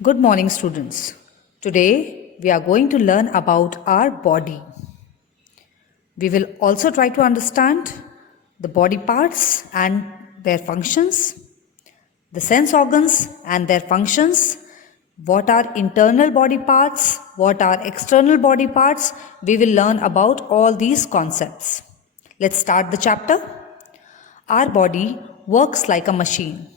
Good morning, students. Today we are going to learn about our body. We will also try to understand the body parts and their functions, the sense organs and their functions, what are internal body parts, what are external body parts. We will learn about all these concepts. Let's start the chapter. Our body works like a machine.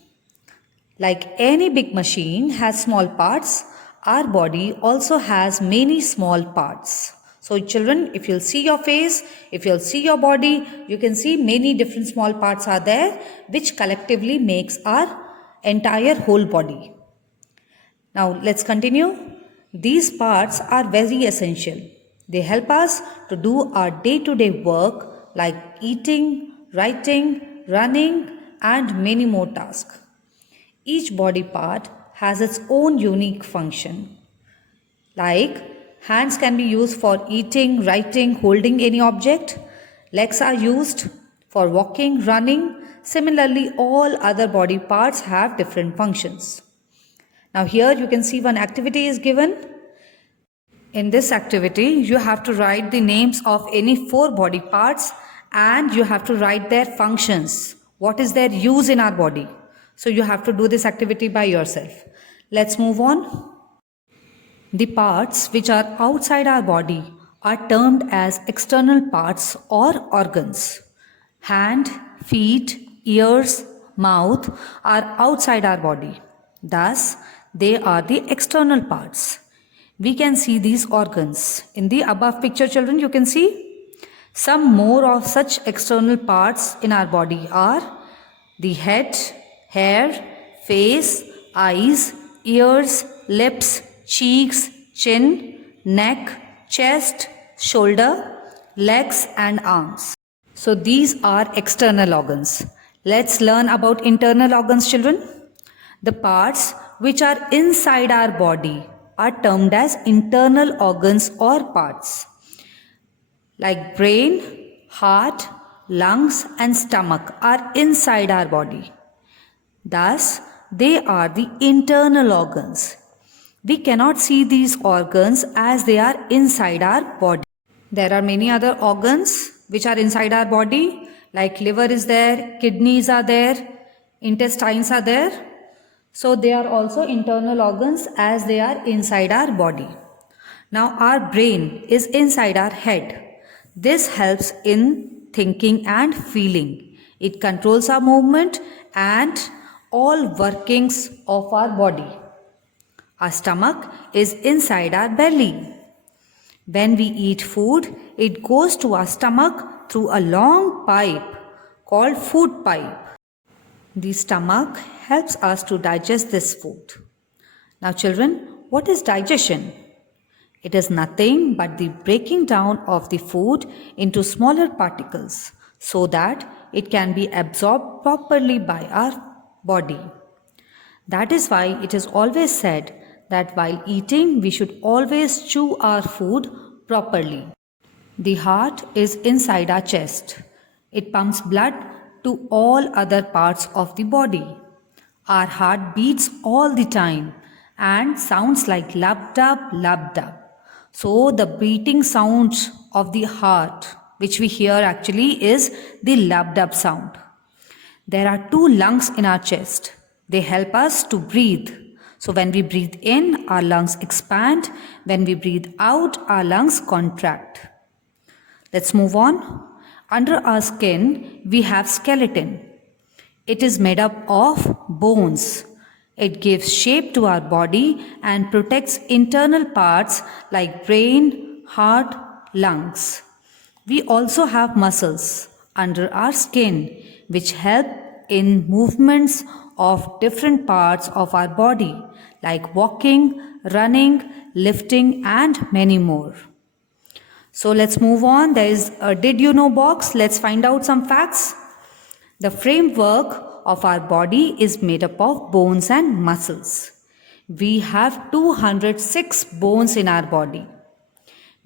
Like any big machine has small parts, our body also has many small parts. So children, if you'll see your face, if you'll see your body, you can see many different small parts are there which collectively makes our entire whole body. Now let's continue. These parts are very essential. They help us to do our day-to-day work like eating, writing, running and many more tasks. Each body part has its own unique function. Like hands can be used for eating, writing, holding any object. Legs are used for walking, running. Similarly, all other body parts have different functions. Now here you can see one activity is given. In this activity, you have to write the names of any 4 body parts and you have to write their functions. What is their use in our body? So you have to do this activity by yourself. Let's move on. The parts which are outside our body are termed as external parts or organs. Hand, feet, ears, mouth are outside our body. Thus, they are the external parts. We can see these organs. In the above picture, children, you can see some more of such external parts in our body are the head, hair, face, eyes, ears, lips, cheeks, chin, neck, chest, shoulder, legs and arms. So these are external organs. Let's learn about internal organs, children. The parts which are inside our body are termed as internal organs or parts. Like brain, heart, lungs and stomach are inside our body. Thus, they are the internal organs. We cannot see these organs as they are inside our body. There are many other organs which are inside our body, like liver is there, kidneys are there, intestines are there. So they are also internal organs as they are inside our body. Now our brain is inside our head. This helps in thinking and feeling. It controls our movement and all workings of our body. Our stomach is inside our belly. When we eat food, it goes to our stomach through a long pipe called food pipe. The stomach helps us to digest this food. Now children, what is digestion? It is nothing but the breaking down of the food into smaller particles so that it can be absorbed properly by our body. That is why it is always said that while eating we should always chew our food properly. The heart is inside our chest. It pumps blood to all other parts of the body. Our heart beats all the time and sounds like lub-dub, lub-dub. So the beating sound of the heart which we hear actually is the lub-dub sound. There are 2 lungs in our chest. They help us to breathe. So when we breathe in, our lungs expand. When we breathe out, our lungs contract. Let's move on. Under our skin, we have skeleton. It is made up of bones. It gives shape to our body and protects internal parts like brain, heart, lungs. We also have muscles under our skin which help in movements of different parts of our body like walking, running, lifting and many more. So let's move on. There is a did you know box. Let's find out some facts. The framework of our body is made up of bones and muscles. We have 206 bones in our body.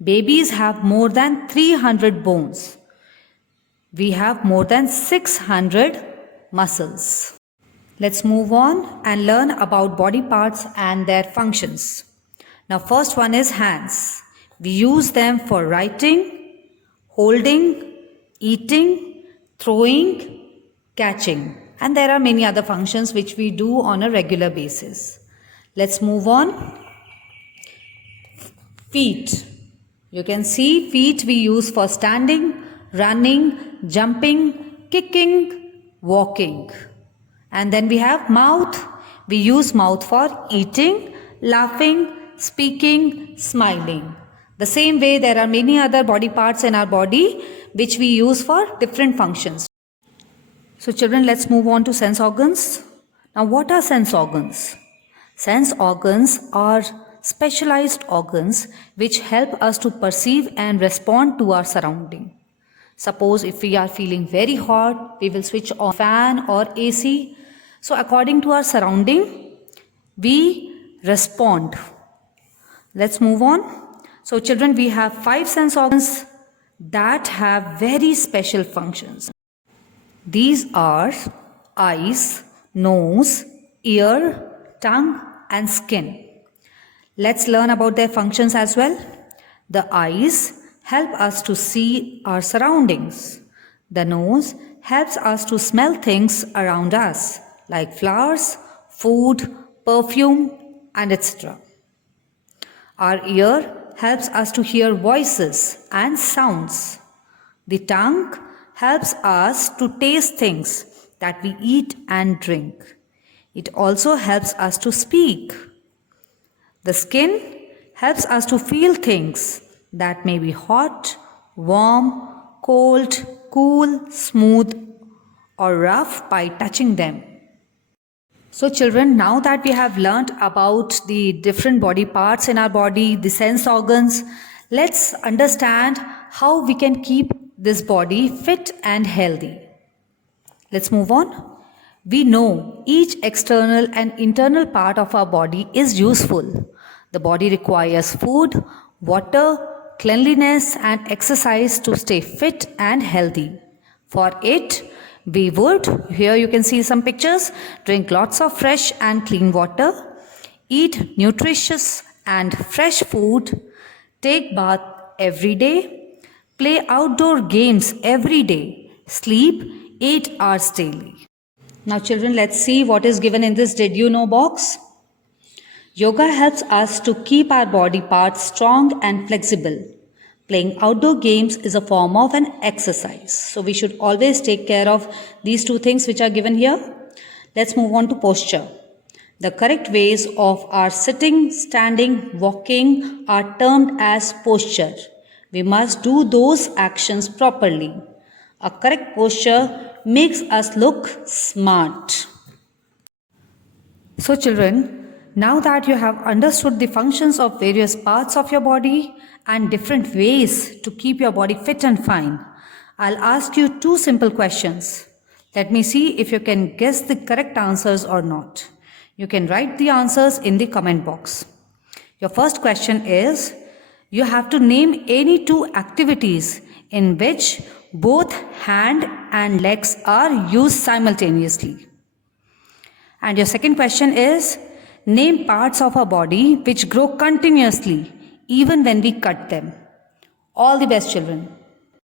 Babies have more than 300 bones. We have more than 600 muscles. Let's move on and learn about body parts and their functions. Now, first one is hands. We use them for writing, holding, eating, throwing, catching. And there are many other functions which we do on a regular basis. Let's move on. Feet. You can see feet we use for standing, running, jumping, kicking, walking. And then we have mouth. We use mouth for eating, laughing, speaking, smiling. The same way there are many other body parts in our body which we use for different functions. So children, let's move on to sense organs. Now what are sense organs? Sense organs are specialized organs which help us to perceive and respond to our surrounding. Suppose if we are feeling very hot, we will switch on fan or AC. So according to our surrounding, we respond. Let's move on. So children, we have 5 sense organs that have very special functions. These are eyes, nose, ear, tongue and skin. Let's learn about their functions as well. The eyes help us to see our surroundings. The nose helps us to smell things around us like flowers, food, perfume and etc. Our ear helps us to hear voices and sounds. The tongue helps us to taste things that we eat and drink. It also helps us to speak. The skin helps us to feel things that may be hot, warm, cold, cool, smooth or rough by touching them. So children, now that we have learnt about the different body parts in our body, the sense organs, let's understand how we can keep this body fit and healthy. Let's move on. We know each external and internal part of our body is useful. The body requires food, water, cleanliness and exercise to stay fit and healthy. For it, we would, here you can see some pictures, drink lots of fresh and clean water, eat nutritious and fresh food, take bath every day, play outdoor games every day, sleep 8 hours daily. Now children, let's see what is given in this did you know box. Yoga helps us to keep our body parts strong and flexible. Playing outdoor games is a form of an exercise. So we should always take care of these 2 things which are given here. Let's move on to posture. The correct ways of our sitting, standing, walking are termed as posture. We must do those actions properly. A correct posture makes us look smart. So children, now that you have understood the functions of various parts of your body and different ways to keep your body fit and fine, I'll ask you 2 simple questions. Let me see if you can guess the correct answers or not. You can write the answers in the comment box. Your first question is, you have to name any 2 activities in which both hand and legs are used simultaneously. And your second question is, name parts of our body which grow continuously even when we cut them. All the best, children.